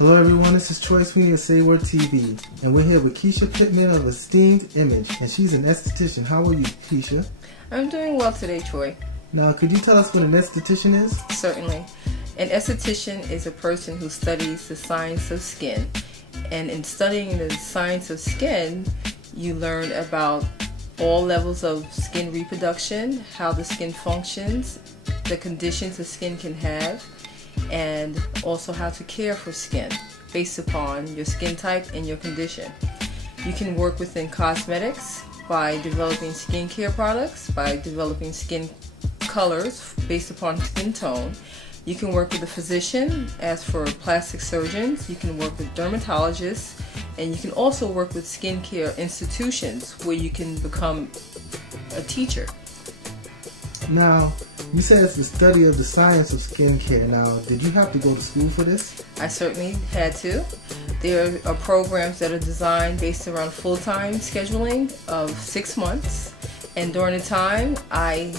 Hello everyone, this is Troy Sweeney of Saywordtv, and we're here with Keisha Pittman of Esteemed Image, and she's an esthetician. How are you, Keisha? I'm doing well today, Troy. Now, could you tell us what an esthetician is? Certainly. An esthetician is a person who studies the science of skin. And in studying the science of skin, you learn about all levels of skin reproduction, how the skin functions, the conditions the skin can have, and also how to care for skin based upon your skin type and your condition. You can work within cosmetics by developing skincare products, by developing skin colors based upon skin tone. You can work with a physician as for plastic surgeons. You can work with dermatologists, and you can also work with skincare institutions where you can become a teacher. Now, you said it's the study of the science of skincare. Now, did you have to go to school for this? I certainly had to. There are programs that are designed based around full-time scheduling of 6 months, and during the time I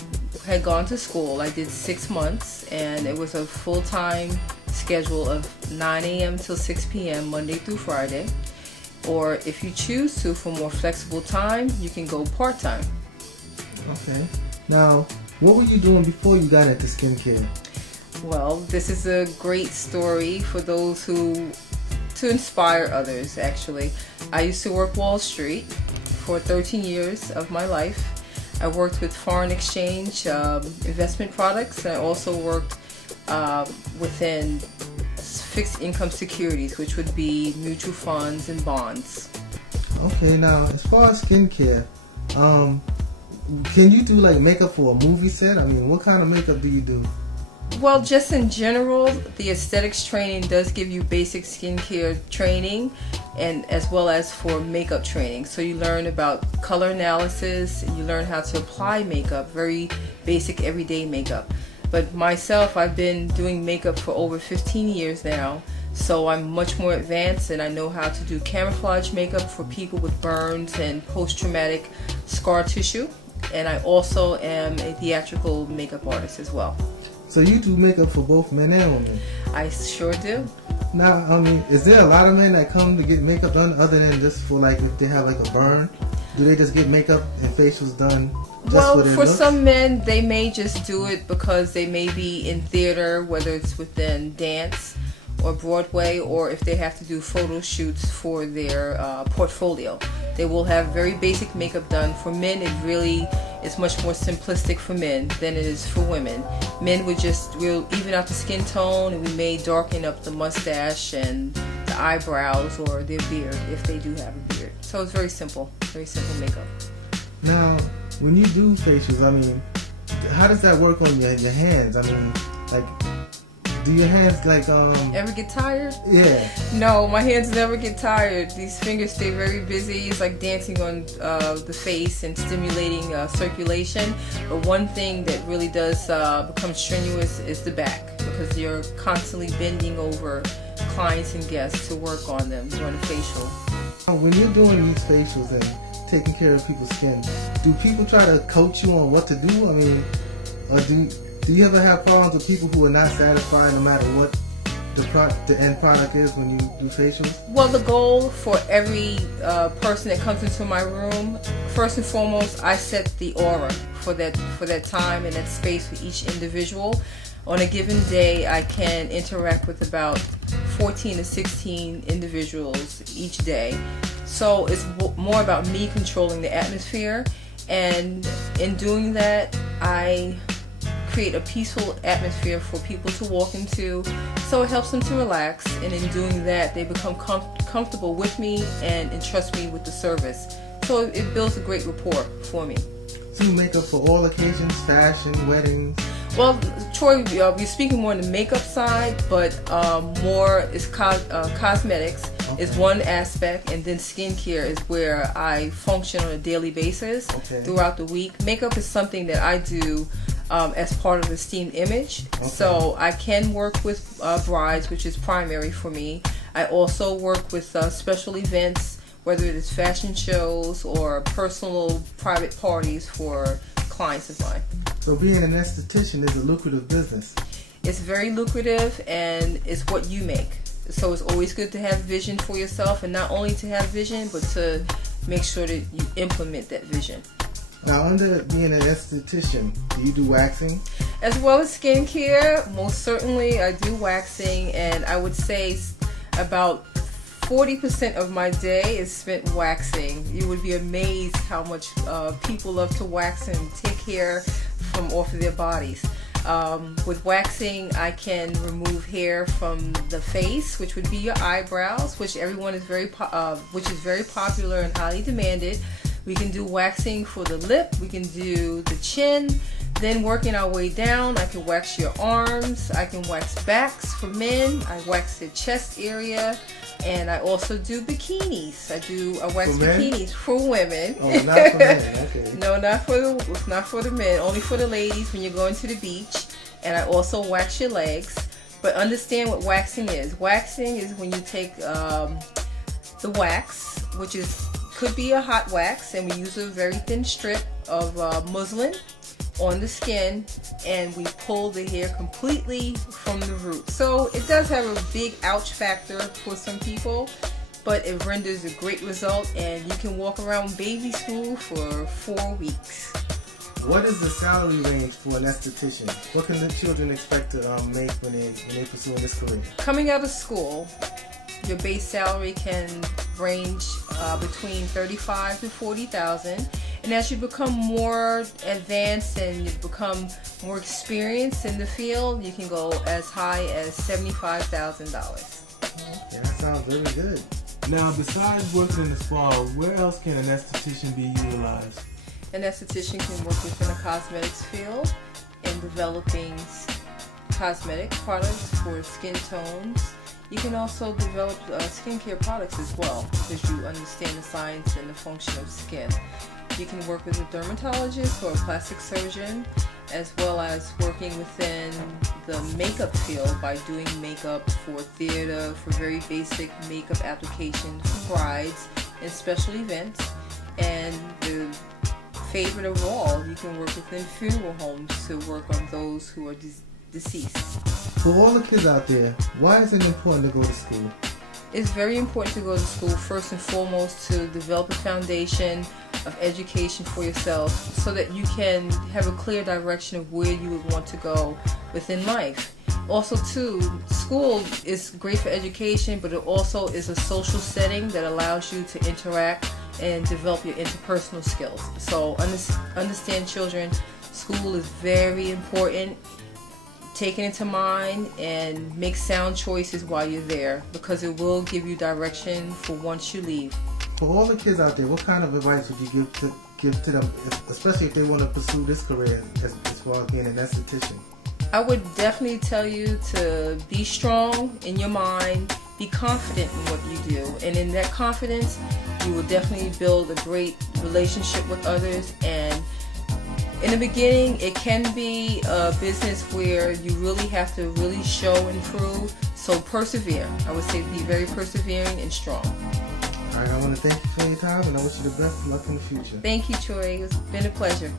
had gone to school, I did 6 months, and it was a full-time schedule of 9 a.m. till 6 p.m. Monday through Friday. Or if you choose to, for more flexible time, you can go part-time. Okay. Now, what were you doing before you got into skincare? Well, this is a great story for those to inspire others, actually. I used to work Wall Street for 13 years of my life. I worked with foreign exchange investment products, and I also worked within fixed income securities, which would be mutual funds and bonds. Okay, now as far as skincare, can you do like makeup for a movie set? I mean, what kind of makeup do you do? Well, just in general, the aesthetics training does give you basic skincare training, and as well as for makeup training. So you learn about color analysis, and you learn how to apply makeup, very basic everyday makeup. But myself, I've been doing makeup for over 15 years now, so I'm much more advanced, and I know how to do camouflage makeup for people with burns and post-traumatic scar tissue. And I also am a theatrical makeup artist as well. So you do makeup for both men and women? I sure do. Now, I mean, is there a lot of men that come to get makeup done other than just for like if they have like a burn? Do they just get makeup and facials done just for their looks? Some men, they may just do it because they may be in theater, whether it's within dance or Broadway, or if they have to do photo shoots for their portfolio. They will have very basic makeup done. For men, it really is much more simplistic for men than it is for women. Men would we'll even out the skin tone, and we may darken up the mustache and the eyebrows or their beard if they do have a beard. So it's very simple makeup. Now, when you do facials, I mean, how does that work on your hands? I mean, like, do your hands like ever get tired? Yeah. No, my hands never get tired. These fingers stay very busy. It's like dancing on the face and stimulating circulation. But one thing that really does become strenuous is the back, because you're constantly bending over clients and guests to work on them during a facial. When you're doing these facials and taking care of people's skin, do people try to coach you on what to do? I mean, or do you ever have problems with people who are not satisfied no matter what the end product is when you do facials? Well, the goal for every person that comes into my room, first and foremost, I set the aura for that time and that space for each individual. On a given day, I can interact with about 14 to 16 individuals each day. So it's more about me controlling the atmosphere, and in doing that, I create a peaceful atmosphere for people to walk into, so it helps them to relax, and in doing that they become comfortable with me and entrust me with the service. So it builds a great rapport for me. So you make up for all occasions, fashion, weddings? Well, Troy, we're speaking more on the makeup side, but more is cosmetics is one aspect, and then skincare is where I function on a daily basis throughout the week. Makeup is something that I do as part of Esteemed Image. So I can work with brides, which is primary for me. I also work with special events, whether it is fashion shows or personal private parties for clients of mine. So being an esthetician is a lucrative business. It's very lucrative, and it's what you make. So it's always good to have vision for yourself, and not only to have vision, but to make sure that you implement that vision. Now, under being an esthetician, do you do waxing? As well as skincare, most certainly I do waxing, and I would say about 40% of my day is spent waxing. You would be amazed how much people love to wax and take hair from off of their bodies. With waxing, I can remove hair from the face, which would be your eyebrows, which everyone is very popular and highly demanded. We can do waxing for the lip, we can do the chin, then working our way down, I can wax your arms, I can wax backs for men, I wax the chest area, and I also do bikinis. I wax bikinis for women. Oh, not for men, okay. No, not for the men, only for the ladies when you're going to the beach. And I also wax your legs. But understand what waxing is. Waxing is when you take the wax, which could be a hot wax, and we use a very thin strip of muslin on the skin, and we pull the hair completely from the root. So it does have a big ouch factor for some people, but it renders a great result, and you can walk around baby smooth for 4 weeks. What is the salary range for an esthetician? What can the children expect to make when they pursue this career? Coming out of school, your base salary can range between $35,000 to $40,000, and as you become more advanced and you become more experienced in the field, you can go as high as $75,000. Okay, that sounds very good. Now, besides working in the spa, where else can an esthetician be utilized? An esthetician can work within the cosmetics field in developing cosmetic products for skin tones. You can also develop skincare products as well, because you understand the science and the function of skin. You can work with a dermatologist or a plastic surgeon, as well as working within the makeup field by doing makeup for theater, for very basic makeup applications for brides and special events. And the favorite of all, you can work within funeral homes to work on those who are deceased. For all the kids out there, why is it important to go to school? It's very important to go to school, first and foremost, to develop a foundation of education for yourself so that you can have a clear direction of where you would want to go within life. Also, too, school is great for education, but it also is a social setting that allows you to interact and develop your interpersonal skills. So understand, children, school is very important. Take it into mind and make sound choices while you're there, because it will give you direction for once you leave. For all the kids out there, what kind of advice would you give to them, especially if they want to pursue this career as far as being an esthetician? I would definitely tell you to be strong in your mind, be confident in what you do, and in that confidence you will definitely build a great relationship with others. And in the beginning, it can be a business where you really have to really show and prove, so persevere. I would say be very persevering and strong. Alright, I want to thank you for your time, and I wish you the best of luck in the future. Thank you, Troy. It's been a pleasure.